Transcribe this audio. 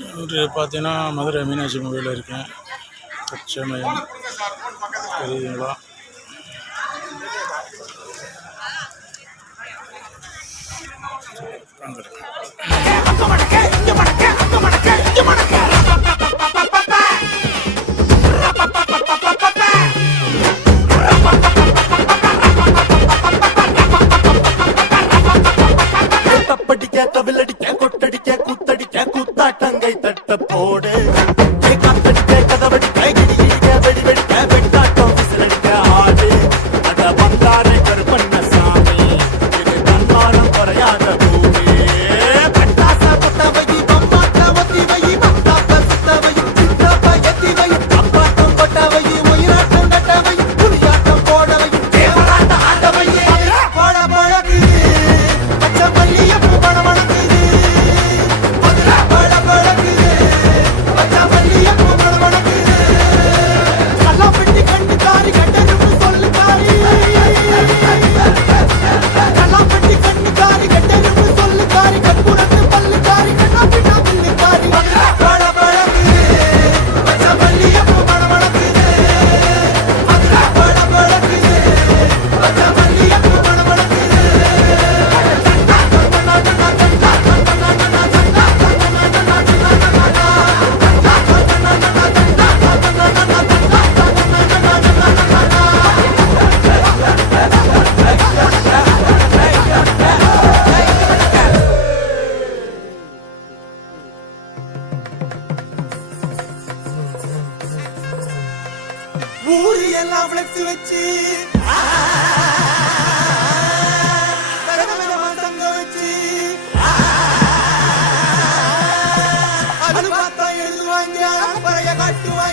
இன்று பார்த்தீங்கன்னா மதுரை மீனாட்சி கோவிலில் இருக்கேன். தற்சமயம் தெரியுதுங்களா? தட்டங்கை தட்ட போடு காத்தடிக்க கதவடிக்க கிடிகிடிக்க வெடி வெடிக்க வெட்டாட்டம் விசிலடிக்க ஆடு அட வந்தாரே கருப்பண்ண சாமி இது தன்மானம் குறையாத பூமி பட்டாச புத்தவை பம்பாட்ட ஒத்தி வை பட்டாப்ப சுத்தவை சித்தப்ப எத்தி வை அப்பாட்டம் கொட்டவை உயிராட்டம் கட்டவை புலியாட்டம் போடவை தேவராட்ட ஆண்டவை போட பழகு பச்சை மல்லிய பூ பணமணக்குது ஊரு எல்லாம் ஃப்ளெக்ஸ் வச்சு தங்க வச்சு அது பார்த்தா எழுதுவாங்க பழைய காட்டுவாங்க.